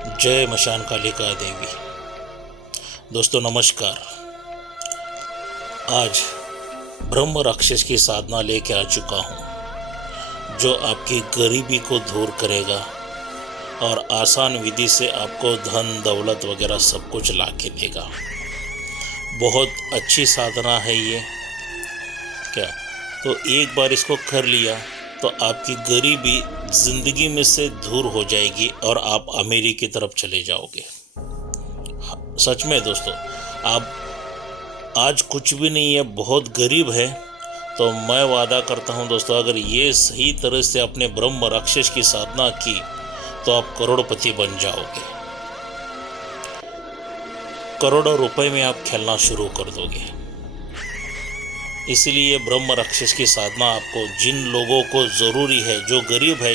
जय मशान कालिका देवी। दोस्तों नमस्कार। आज ब्रह्म राक्षस की साधना लेके आ चुका हूँ, जो आपकी गरीबी को दूर करेगा और आसान विधि से आपको धन दौलत वगैरह सब कुछ ला के देगा। बहुत अच्छी साधना है ये। क्या तो एक बार इसको कर लिया तो आपकी गरीबी ज़िंदगी में से दूर हो जाएगी और आप अमीरी की तरफ चले जाओगे। सच में दोस्तों, आप आज कुछ भी नहीं है, बहुत गरीब है, तो मैं वादा करता हूं दोस्तों, अगर ये सही तरह से अपने ब्रह्म राक्षस की साधना की तो आप करोड़पति बन जाओगे। करोड़ों रुपए में आप खेलना शुरू कर दोगे। इसलिए ब्रह्म राक्षस की साधना आपको, जिन लोगों को ज़रूरी है, जो गरीब है,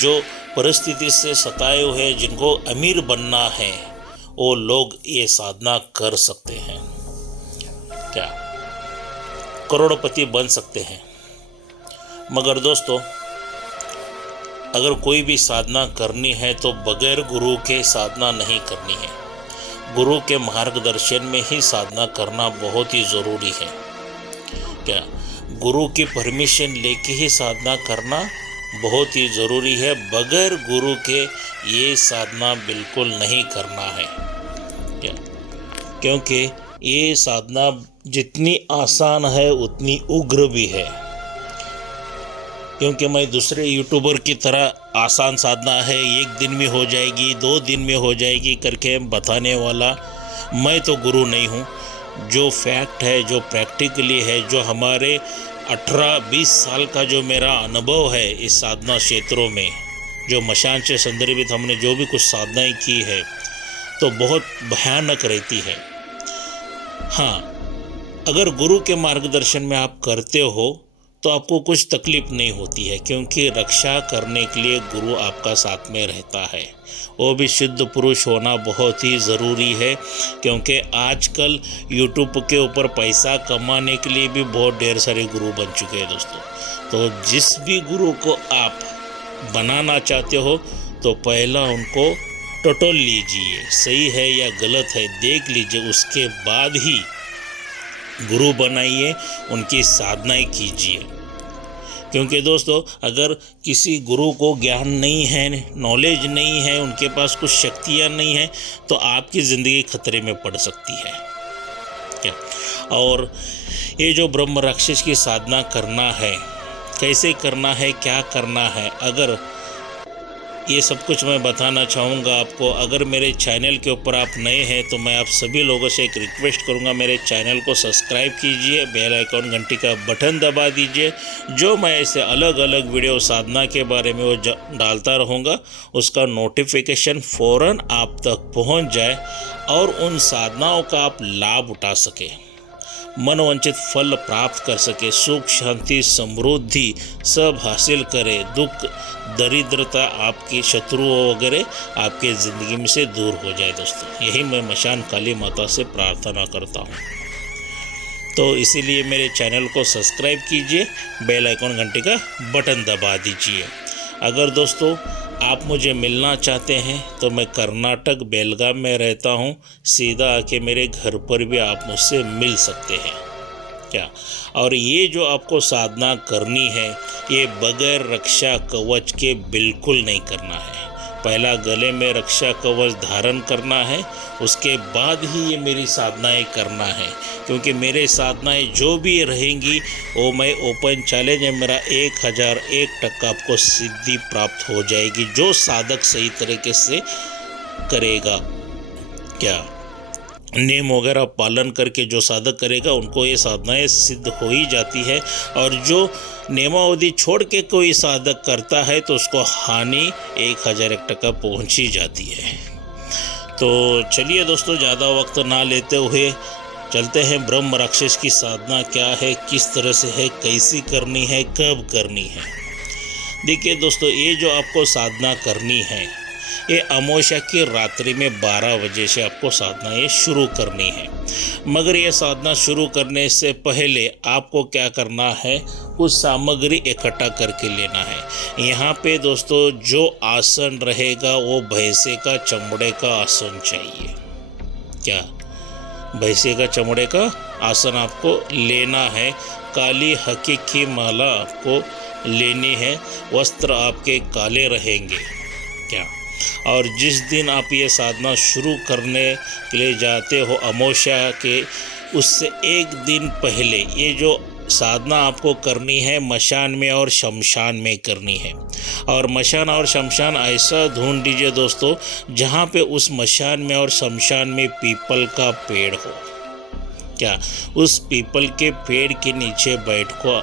जो परिस्थिति से सताए हुए हैं, जिनको अमीर बनना है, वो लोग ये साधना कर सकते हैं। क्या करोड़पति बन सकते हैं। मगर दोस्तों, अगर कोई भी साधना करनी है तो बगैर गुरु के साधना नहीं करनी है। गुरु के मार्गदर्शन में ही साधना करना बहुत ही ज़रूरी है। क्या गुरु की परमिशन लेके ही साधना करना बहुत ही ज़रूरी है। बगैर गुरु के ये साधना बिल्कुल नहीं करना है। क्या क्योंकि ये साधना जितनी आसान है उतनी उग्र भी है। क्योंकि मैं दूसरे यूट्यूबर की तरह आसान साधना है, एक दिन में हो जाएगी, 2 दिन में हो जाएगी करके बताने वाला मैं तो गुरु नहीं हूँ। जो फैक्ट है, जो प्रैक्टिकली है, जो हमारे 18-20 साल का जो मेरा अनुभव है इस साधना क्षेत्रों में, जो मशान से संदर्भित हमने जो भी कुछ साधनाएं की है, तो बहुत भयानक रहती है। हाँ, अगर गुरु के मार्गदर्शन में आप करते हो तो आपको कुछ तकलीफ नहीं होती है, क्योंकि रक्षा करने के लिए गुरु आपका साथ में रहता है। वो भी शुद्ध पुरुष होना बहुत ही ज़रूरी है, क्योंकि आजकल यूट्यूब के ऊपर पैसा कमाने के लिए भी बहुत ढेर सारे गुरु बन चुके हैं दोस्तों। तो जिस भी गुरु को आप बनाना चाहते हो तो पहला उनको टटोल लीजिए, सही है या गलत है देख लीजिए, उसके बाद ही गुरु बनाइए, उनकी साधनाएं कीजिए। क्योंकि दोस्तों, अगर किसी गुरु को ज्ञान नहीं है, नॉलेज नहीं है, उनके पास कुछ शक्तियाँ नहीं हैं, तो आपकी ज़िंदगी खतरे में पड़ सकती है। क्या और ये जो ब्रह्म राक्षस की साधना करना है, कैसे करना है, क्या करना है, अगर ये सब कुछ मैं बताना चाहूँगा आपको। अगर मेरे चैनल के ऊपर आप नए हैं तो मैं आप सभी लोगों से एक रिक्वेस्ट करूँगा, मेरे चैनल को सब्सक्राइब कीजिए, बेल आइकॉन घंटी का बटन दबा दीजिए। जो मैं ऐसे अलग अलग वीडियो साधना के बारे में वो डालता रहूँगा, उसका नोटिफिकेशन फ़ौरन आप तक पहुँच जाए और उन साधनाओं का आप लाभ उठा सके, मनोवांछित फल प्राप्त कर सके, सुख शांति समृद्धि सब हासिल करे, दुख दरिद्रता आपकी शत्रुओं वगैरह आपके ज़िंदगी में से दूर हो जाए दोस्तों। यही मैं मशान काली माता से प्रार्थना करता हूँ। तो इसीलिए मेरे चैनल को सब्सक्राइब कीजिए, बेल आइकॉन घंटी का बटन दबा दीजिए। अगर दोस्तों आप मुझे मिलना चाहते हैं तो मैं कर्नाटक बेलगाम में रहता हूँ, सीधा आके मेरे घर पर भी आप मुझसे मिल सकते हैं। क्या और ये जो आपको साधना करनी है, ये बगैर रक्षा कवच के बिल्कुल नहीं करना है। पहला गले में रक्षा कवच धारण करना है, उसके बाद ही ये मेरी साधनाएं करना है। क्योंकि मेरे साधनाएं जो भी रहेंगी वो मैं ओपन चैलेंज है मेरा, 1001% आपको सिद्धि प्राप्त हो जाएगी, जो साधक सही तरीके से करेगा। क्या नियम वगैरह पालन करके जो साधक करेगा उनको ये साधनाएं सिद्ध हो ही जाती है। और जो नियमावधि छोड़ के कोई साधक करता है तो उसको हानि 1001% पहुंच ही जाती है। तो चलिए दोस्तों, ज़्यादा वक्त ना लेते हुए चलते हैं। ब्रह्म राक्षस की साधना क्या है, किस तरह से है, कैसी करनी है, कब करनी है। देखिए दोस्तों, ये जो आपको साधना करनी है, ये अमावस्या की रात्रि में 12 बजे से आपको साधना ये शुरू करनी है। मगर ये साधना शुरू करने से पहले आपको क्या करना है, कुछ सामग्री इकट्ठा करके लेना है। यहाँ पे दोस्तों जो आसन रहेगा वो भैंसे का चमड़े का आसन चाहिए। क्या भैंसे का चमड़े का आसन आपको लेना है। काली हकी की माला आपको लेनी है। वस्त्र आपके काले रहेंगे। क्या और जिस दिन आप ये साधना शुरू करने के लिए जाते हो अमावस्या के, उससे एक दिन पहले ये जो साधना आपको करनी है मशान में और शमशान में करनी है। और मशान और शमशान ऐसा ढूंढ लीजिए दोस्तों जहाँ पे उस मशान में और शमशान में पीपल का पेड़ हो। क्या उस पीपल के पेड़ के नीचे बैठ को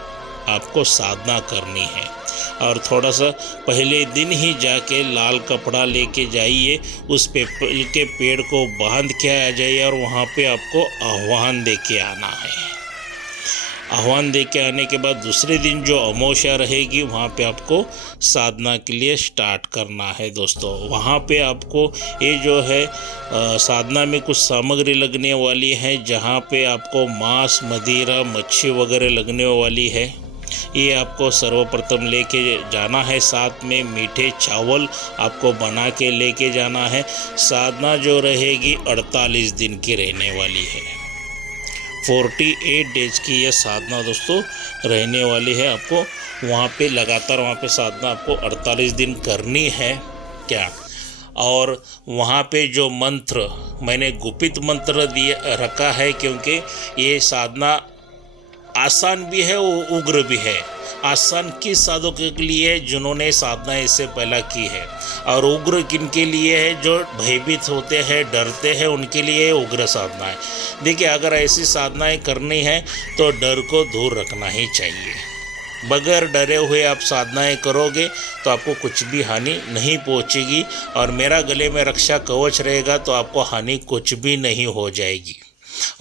आपको साधना करनी है। और थोड़ा सा पहले दिन ही जाके लाल कपड़ा लेके जाइए, उस पीपल के पेड़ को बांध के आ जाइए और वहाँ पे आपको आह्वान दे के आना है। आह्वान दे के आने के बाद दूसरे दिन जो अमावस्या रहेगी वहाँ पे आपको साधना के लिए स्टार्ट करना है दोस्तों। वहाँ पे आपको ये जो है साधना में कुछ सामग्री लगने वाली है, जहाँ पे आपको मांस मदिरा मच्छी वगैरह लगने वाली है। ये आपको सर्वप्रथम लेके जाना है। साथ में मीठे चावल आपको बना के लेके जाना है। साधना जो रहेगी 48 दिन की रहने वाली है। 48 डेज की यह साधना दोस्तों रहने वाली है। आपको वहाँ पे लगातार वहाँ पे साधना आपको 48 दिन करनी है। क्या और वहाँ पे जो मंत्र मैंने गुपित मंत्र दिए रखा है, क्योंकि ये साधना आसान भी है वो उग्र भी है। आसान किस साधकों के लिए है, जिन्होंने साधना इससे पहला की है, और उग्र किन के लिए है, जो भयभीत होते हैं डरते हैं, उनके लिए उग्र साधना है। देखिए अगर ऐसी साधनाएं करनी है तो डर को दूर रखना ही चाहिए। बगैर डरे हुए आप साधनाएं करोगे तो आपको कुछ भी हानि नहीं पहुंचेगी, और मेरा गले में रक्षा कवच रहेगा तो आपको हानि कुछ भी नहीं हो जाएगी।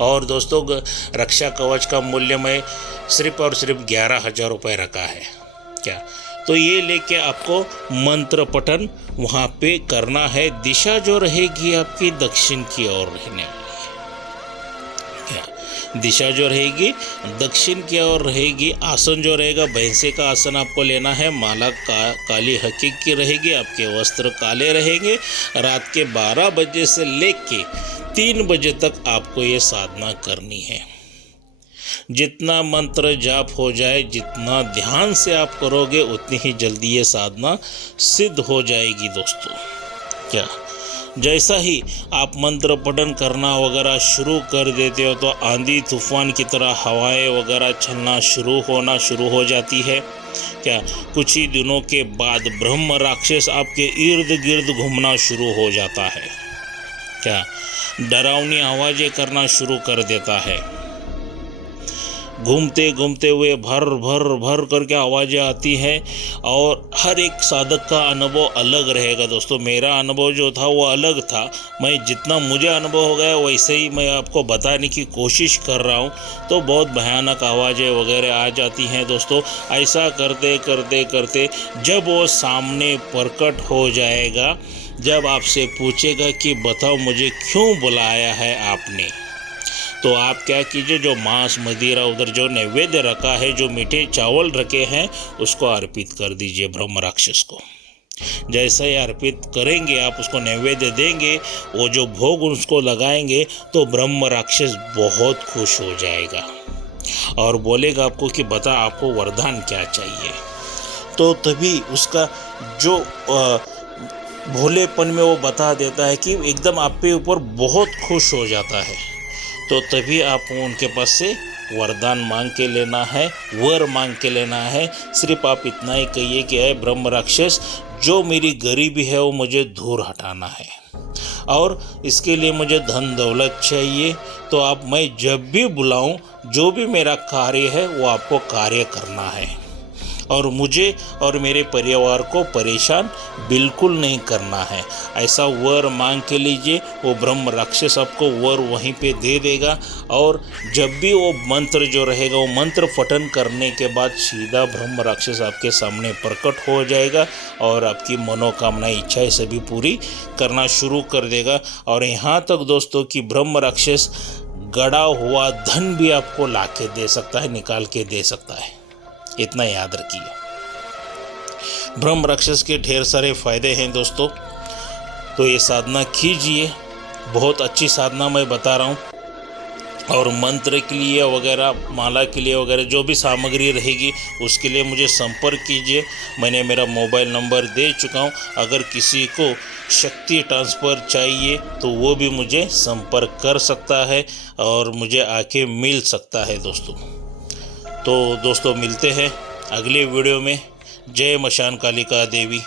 और दोस्तों रक्षा कवच का मूल्य मैं सिर्फ और सिर्फ 11,000 रुपये रखा है। क्या तो ये लेके आपको मंत्र पठन वहाँ पे करना है। दिशा जो रहेगी आपकी दक्षिण की ओर रहने वाली है। क्या दिशा जो रहेगी दक्षिण की ओर रहेगी। आसन जो रहेगा भैंसे का आसन आपको लेना है। माला काली हकीक की रहेगी। आपके वस्त्र काले रहेंगे। रात के 12 बजे से लेके 3 बजे तक आपको ये साधना करनी है। जितना मंत्र जाप हो जाए, जितना ध्यान से आप करोगे, उतनी ही जल्दी ये साधना सिद्ध हो जाएगी दोस्तों। क्या जैसा ही आप मंत्र पठन करना वगैरह शुरू कर देते हो तो आंधी तूफान की तरह हवाएं वगैरह चलना शुरू हो जाती है। क्या कुछ ही दिनों के बाद ब्रह्म राक्षस आपके इर्द गिर्द घूमना शुरू हो जाता है। क्या डरावनी आवाज़ें करना शुरू कर देता है। घूमते घूमते हुए भर करके आवाज़ें आती हैं, और हर एक साधक का अनुभव अलग रहेगा दोस्तों। मेरा अनुभव जो था वो अलग था। मैं जितना मुझे अनुभव हो गया वैसे ही मैं आपको बताने की कोशिश कर रहा हूँ। तो बहुत भयानक आवाज़ें वगैरह आ जाती हैं दोस्तों। ऐसा करते करते करते जब वो सामने प्रकट हो जाएगा, जब आपसे पूछेगा कि बताओ मुझे क्यों बुलाया है आपने, तो आप क्या कीजिए, जो मांस मदिरा उधर जो नैवेद्य रखा है, जो मीठे चावल रखे हैं, उसको अर्पित कर दीजिए ब्रह्म राक्षस को। जैसा ही अर्पित करेंगे आप, उसको नैवेद्य देंगे, वो जो भोग उसको लगाएंगे तो ब्रह्म राक्षस बहुत खुश हो जाएगा और बोलेगा आपको कि बता आपको वरदान क्या चाहिए। तो तभी उसका जो भोलेपन में वो बता देता है कि एकदम आप पे ऊपर बहुत खुश हो जाता है। तो तभी आप उनके पास से वरदान मांग के लेना है, वर मांग के लेना है। सिर्फ आप इतना ही कहिए कि है ब्रह्म राक्षस, जो मेरी गरीबी है वो मुझे दूर हटाना है, और इसके लिए मुझे धन दौलत चाहिए। तो आप मैं जब भी बुलाऊं, जो भी मेरा कार्य है वो आपको कार्य करना है। और मुझे और मेरे परिवार को परेशान बिल्कुल नहीं करना है। ऐसा वर मांग के लीजिए, वो ब्रह्म राक्षस आपको वर वहीं पे दे देगा। और जब भी वो मंत्र जो रहेगा, वो मंत्र पठन करने के बाद सीधा ब्रह्म राक्षस आपके सामने प्रकट हो जाएगा और आपकी मनोकामना इच्छाएं सभी पूरी करना शुरू कर देगा। और यहाँ तक दोस्तों कि ब्रह्म राक्षस गड़ा हुआ धन भी आपको ला के दे सकता है, निकाल के दे सकता है। इतना याद रखिए। ब्रह्म राक्षस के ढेर सारे फायदे हैं दोस्तों, तो ये साधना कीजिए। बहुत अच्छी साधना मैं बता रहा हूँ। और मंत्र के लिए वगैरह, माला के लिए वगैरह जो भी सामग्री रहेगी उसके लिए मुझे संपर्क कीजिए। मैंने मेरा मोबाइल नंबर दे चुका हूँ। अगर किसी को शक्ति ट्रांसफ़र चाहिए तो वो भी मुझे संपर्क कर सकता है और मुझे आके मिल सकता है दोस्तों। तो दोस्तों मिलते हैं अगले वीडियो में। जय मशान कालिका देवी।